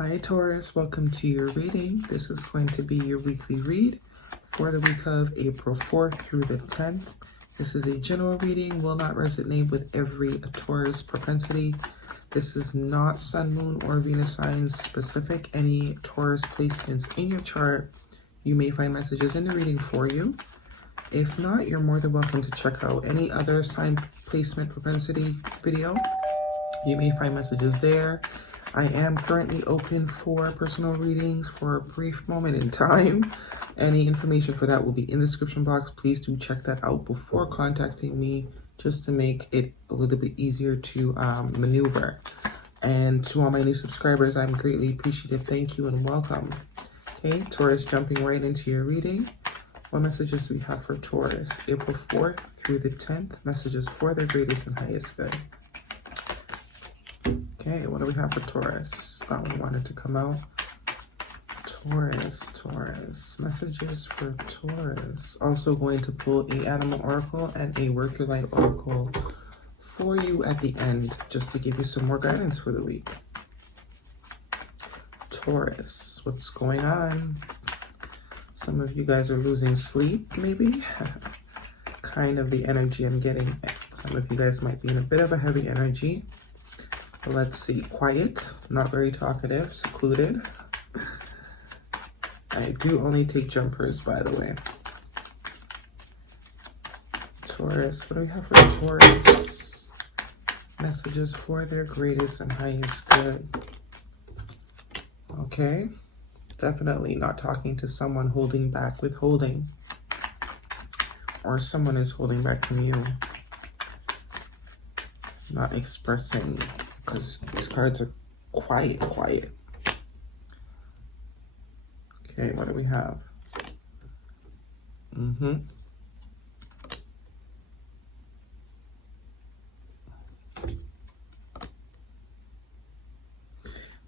Hi Taurus, welcome to your reading. This is going to be your weekly read for the week of April 4th through the 10th. This is a general reading, will not resonate with every Taurus propensity. This is not Sun, Moon, or Venus signs specific. Any Taurus placements in your chart, you may find messages in the reading for you. If not, you're more than welcome to check out any other sign placement propensity video. You may find messages there. I am currently open for personal readings for a brief moment in time. Any information for that will be in the description box. Please do check that out before contacting me, just to make it a little bit easier to maneuver. And to all my new subscribers, I'm greatly appreciative. Thank you and welcome. Okay, Taurus, jumping right into your reading. What messages do we have for Taurus? April 4th through the 10th. Messages for their greatest and highest good. Okay, what do we have for Taurus? That one wanted to come out. Taurus. Messages for Taurus. Also going to pull a Animal Oracle and a Work Your Light Oracle for you at the end, just to give you some more guidance for the week. Taurus, what's going on? Some of you guys are losing sleep, maybe? Kind of the energy I'm getting. Some of you guys might be in a bit of a heavy energy. Let's see, quiet, not very talkative, secluded. I do only take jumpers, by the way. Taurus, what do we have for Taurus? Messages for their greatest and highest good. Okay, definitely not talking to someone holding back, withholding. Or someone is holding back from you. Not expressing. Because these cards are quiet. Okay, what do we have?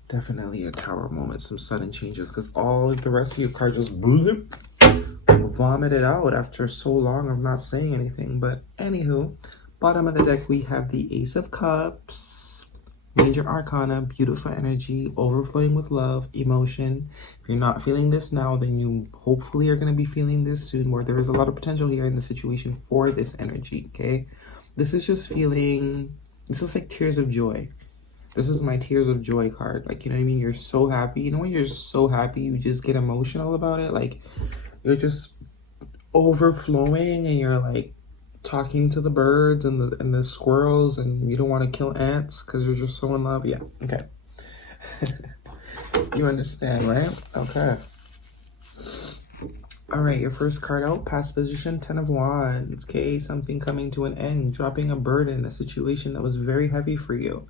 Definitely a Tower moment, some sudden changes, because all the rest of your cards just vomited out after so long of not saying anything. But anywho, bottom of the deck, we have the Ace of Cups. Major Arcana, beautiful energy, overflowing with love, emotion. If you're not feeling this now, then you hopefully are going to be feeling this soon, where there is a lot of potential here in the situation for this energy, okay? This is just feeling, this is like tears of joy. This is my tears of joy card. Like, you know what I mean? You're so happy. You know when you're so happy, you just get emotional about it? Like, you're just overflowing and you're like, talking to the birds and the squirrels, and you don't want to kill ants because you're just so in love. Yeah, okay. You understand, right? Okay. All right, your first card out, past position, 10 of Wands. Okay, something coming to an end, dropping a burden, a situation that was very heavy for you.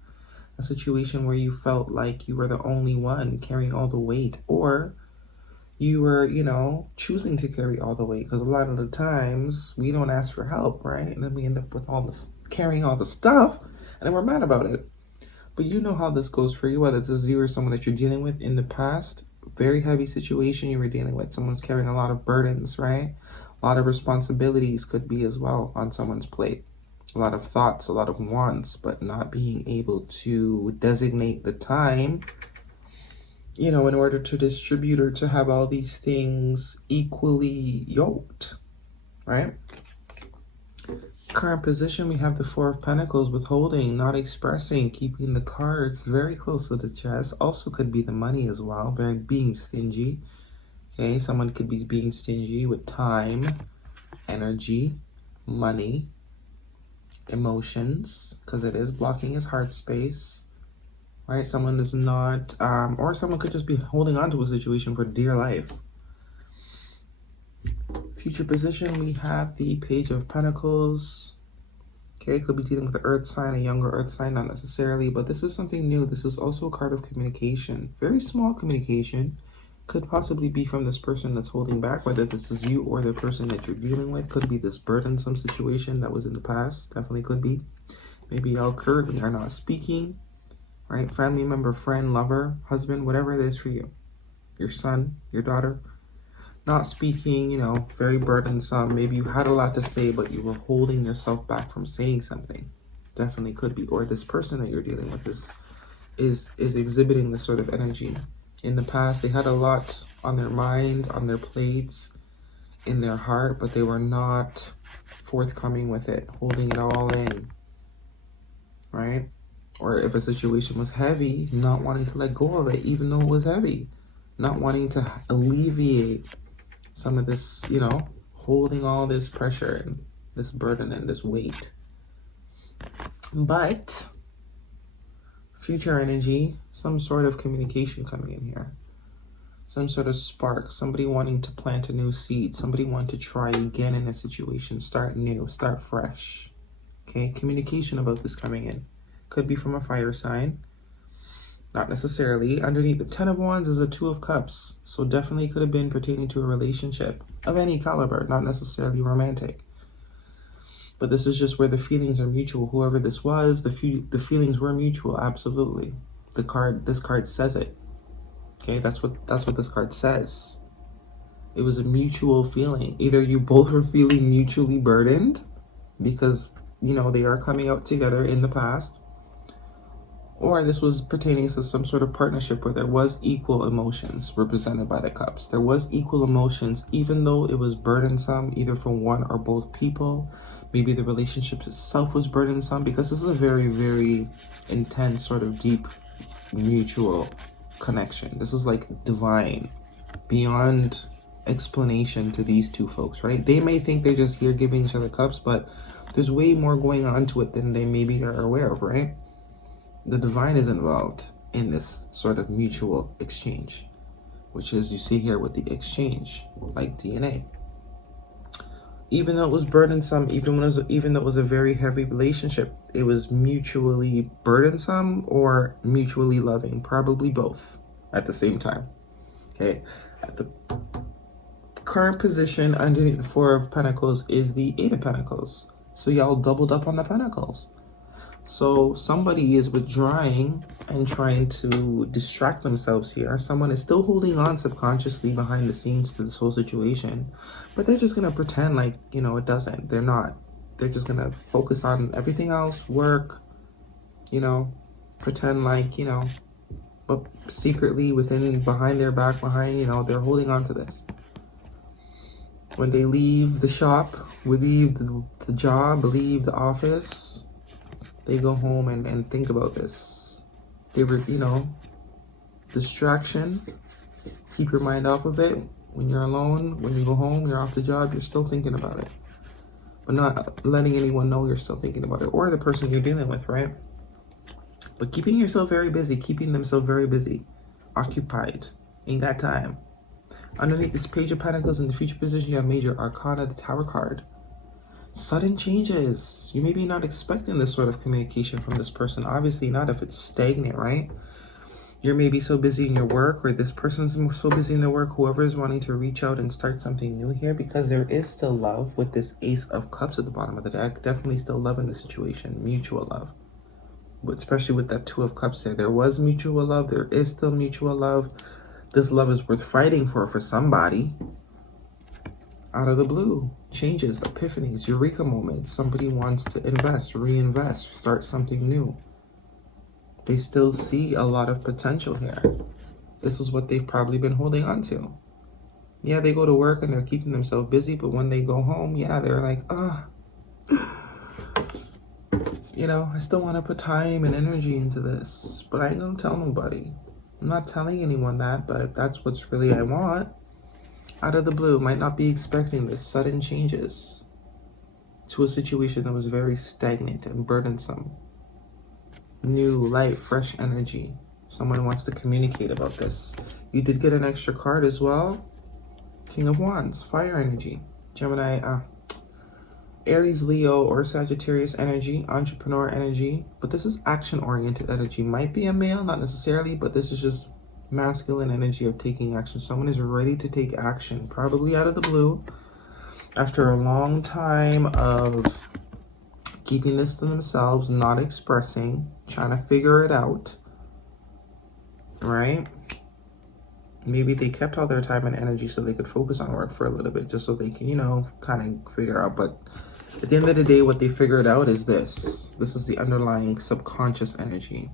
A situation where you felt like you were the only one carrying all the weight, or you were, you know, choosing to carry all the weight, because a lot of the times we don't ask for help, right? And then we end up with all this, carrying all the stuff, and then we're mad about it. But you know how this goes for you, whether this is you or someone that you're dealing with in the past. Very heavy situation you were dealing with. Someone's carrying a lot of burdens, right? A lot of responsibilities could be as well on someone's plate. A lot of thoughts, a lot of wants, but not being able to designate the time, you know, in order to distribute or to have all these things equally yoked, right? Current position, we have the Four of Pentacles, withholding, not expressing, keeping the cards very close to the chest. Also could be the money as well, very being stingy. Okay, someone could be being stingy with time, energy, money, emotions, because it is blocking his heart space. Right, someone is not, or someone could just be holding on to a situation for dear life. Future position, we have the Page of Pentacles. Okay, could be dealing with the Earth sign, a younger Earth sign, not necessarily, but this is something new. This is also a card of communication. Very small communication. Could possibly be from this person that's holding back, whether this is you or the person that you're dealing with. Could be this burdensome situation that was in the past. Definitely could be. Maybe y'all currently are not speaking. Right, family member, friend, lover, husband, whatever it is for you. Your son, your daughter, not speaking, you know, very burdensome. Maybe you had a lot to say, but you were holding yourself back from saying something. Definitely could be. Or this person that you're dealing with is is exhibiting this sort of energy. In the past, they had a lot on their mind, on their plates, in their heart, but they were not forthcoming with it, holding it all in, right? Or if a situation was heavy, not wanting to let go of it, even though it was heavy, not wanting to alleviate some of this, you know, holding all this pressure and this burden and this weight. But future energy, some sort of communication coming in here, some sort of spark, somebody wanting to plant a new seed, somebody wanting to try again in a situation, start new, start fresh. Okay, communication about this coming in. Could be from a fire sign, not necessarily. Underneath the 10 of Wands is a 2 of Cups, so definitely could have been pertaining to a relationship of any caliber, not necessarily romantic. But this is just where the feelings are mutual. Whoever this was, the feelings were mutual, absolutely. This card says it. Okay, that's what this card says. It was a mutual feeling. Either you both were feeling mutually burdened because, you know, they are coming out together in the past, or this was pertaining to some sort of partnership where there was equal emotions represented by the cups. There was equal emotions, even though it was burdensome, either for one or both people. Maybe the relationship itself was burdensome, because this is a very, very intense, sort of deep, mutual connection. This is like divine, beyond explanation to these two folks, right? They may think they're just here giving each other cups, but there's way more going on to it than they maybe are aware of, right? The divine is involved in this sort of mutual exchange, which is, you see here with the exchange, like DNA. Even though it was burdensome, even though it was a very heavy relationship, it was mutually burdensome or mutually loving, probably both at the same time. Okay, at the current position underneath the 4 of Pentacles is the 8 of Pentacles. So y'all doubled up on the Pentacles. So somebody is withdrawing and trying to distract themselves here. Someone is still holding on subconsciously behind the scenes to this whole situation, but they're just going to pretend like, you know, it doesn't. They're not. They're just going to focus on everything else, work, you know, pretend like, you know, but secretly behind their back, you know, they're holding on to this. When they leave the shop, leave the job, leave the office, they go home and think about this. They were, you know, distraction. Keep your mind off of it. When you're alone, when you go home, you're off the job, you're still thinking about it. But not letting anyone know you're still thinking about it, or the person you're dealing with, right? But keeping yourself very busy, keeping themselves very busy, occupied, ain't got time. Underneath this Page of Pentacles in the future position, you have Major Arcana, the Tower card. Sudden changes. You may be not expecting this sort of communication from this person. Obviously not if it's stagnant, right? You're maybe so busy in your work, or this person's so busy in their work, whoever is wanting to reach out and start something new here, because there is still love with this Ace of Cups at the bottom of the deck. Definitely still love in the situation, mutual love. But especially with that 2 of Cups there was mutual love. There is still mutual love. This love is worth fighting for somebody. Out of the blue, changes, epiphanies, eureka moments. Somebody wants to invest, reinvest, start something new. They still see a lot of potential here. This is what they've probably been holding on to. Yeah, they go to work and they're keeping themselves busy, but when they go home, yeah, they're like, you know, I still want to put time and energy into this, but I ain't gonna tell nobody. I'm not telling anyone that, but that's what's really I want. Out of the blue, might not be expecting this sudden changes to a situation that was very stagnant and burdensome. New, light, fresh energy. Someone wants to communicate about this. You did get an extra card as well. King of Wands, fire energy. Gemini, Aries, Leo, or Sagittarius energy, entrepreneur energy. But this is action-oriented energy. Might be a male, not necessarily, but this is just masculine energy of taking action. Someone is ready to take action, probably out of the blue, after a long time of keeping this to themselves, not expressing, trying to figure it out, right? Maybe they kept all their time and energy so they could focus on work for a little bit, just so they can, you know, kind of figure out. But at the end of the day, what they figured out is this. This is the underlying subconscious energy.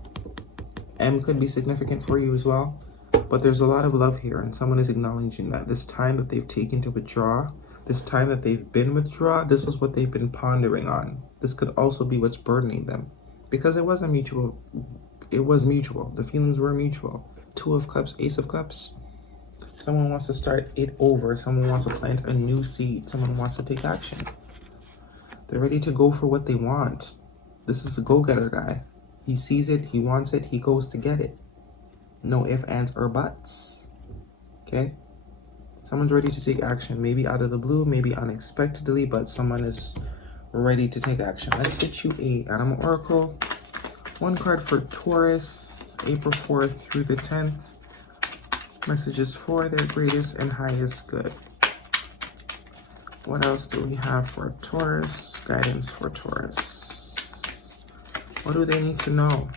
M could be significant for you as well. But there's a lot of love here, and someone is acknowledging that this time that they've taken to withdraw, this time that they've been withdrawn, this is what they've been pondering on. This could also be what's burdening them, because it was mutual. The feelings were mutual. Two of Cups, Ace of Cups. Someone wants to start it over. Someone wants to plant a new seed. Someone wants to take action. They're ready to go for what they want. This is a go-getter guy. He sees it, he wants it, he goes to get it. No ifs, ands, or buts. Okay? Someone's ready to take action. Maybe out of the blue, maybe unexpectedly, but someone is ready to take action. Let's get you a Animal Oracle. One card for Taurus, April 4th through the 10th. Messages for their greatest and highest good. What else do we have for Taurus? Guidance for Taurus. What do they need to know?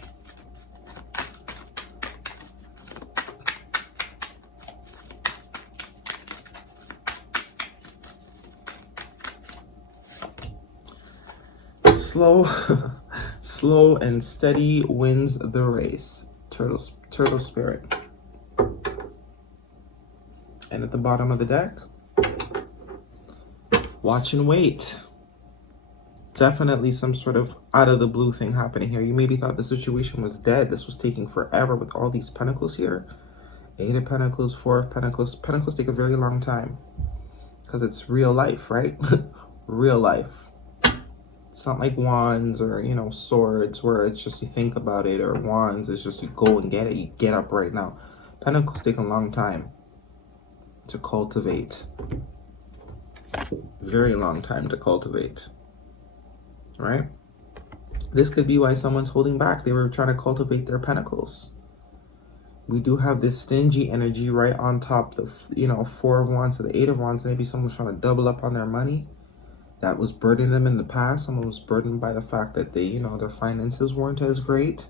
Slow and steady wins the race. Turtle spirit. And at the bottom of the deck, watch and wait. Definitely some sort of out of the blue thing happening here. You maybe thought the situation was dead. This was taking forever with all these pentacles here. 8 of Pentacles, 4 of Pentacles. Pentacles take a very long time because it's real life, right? Real life. It's not like Wands or, you know, Swords where it's just you think about it, or Wands is just you go and get it. You get up right now. Pentacles take a long time to cultivate. Very long time to cultivate. Right? This could be why someone's holding back. They were trying to cultivate their Pentacles. We do have this stingy energy right on top. The, you know, 4 of Wands to the 8 of Wands. Maybe someone's trying to double up on their money. That was burdening them in the past. Someone was burdened by the fact that they, you know, their finances weren't as great.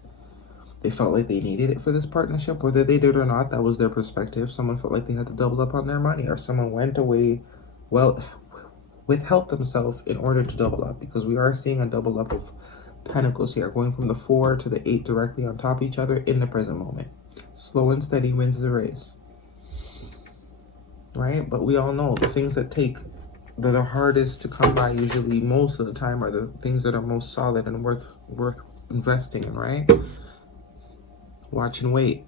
They felt like they needed it for this partnership. Whether they did or not, that was their perspective. Someone felt like they had to double up on their money, or someone went away, well, withheld themselves in order to double up, because we are seeing a double up of Pentacles here, going from the 4 to the 8 directly on top of each other in the present moment. Slow and steady wins the race. Right? But we all know the things that are hardest to come by usually most of the time are the things that are most solid and worth investing in, right? Watch and wait.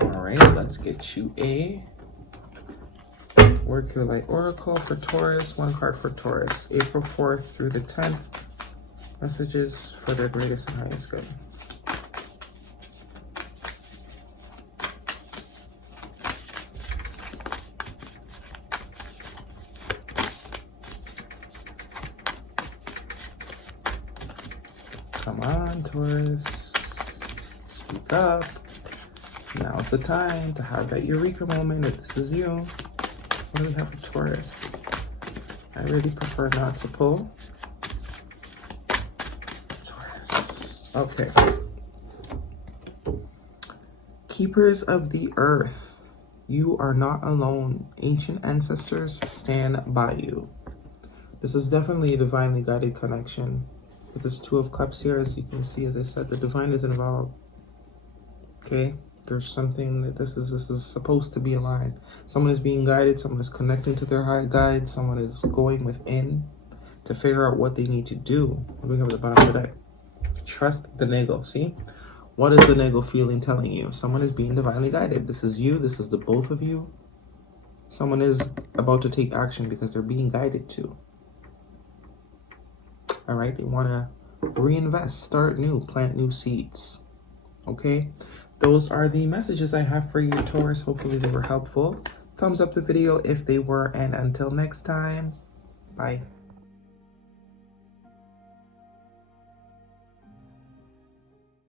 All right, let's get you a Work Your Light Oracle for Taurus. One card for Taurus. April 4th through the 10th. Messages for their greatest and highest good. Come on, Taurus. Speak up. Now's the time to have that eureka moment if this is you. What do we have for Taurus? I really prefer not to pull. Taurus. Okay. Keepers of the earth. You are not alone. Ancient ancestors stand by you. This is definitely a divinely guided connection. With this 2 of Cups here, as you can see, as I said, the divine is involved. Okay? There's something that this is supposed to be aligned. Someone is being guided. Someone is connecting to their high guide. Someone is going within to figure out what they need to do. What do we have at the bottom of the deck? Trust the Nego. See? What is the Nego feeling telling you? Someone is being divinely guided. This is you. This is the both of you. Someone is about to take action because they're being guided to. All right, they want to reinvest, start new, plant new seeds. Okay, those are the messages I have for you, Taurus. Hopefully they were helpful. Thumbs up the video if they were, and until next time, bye.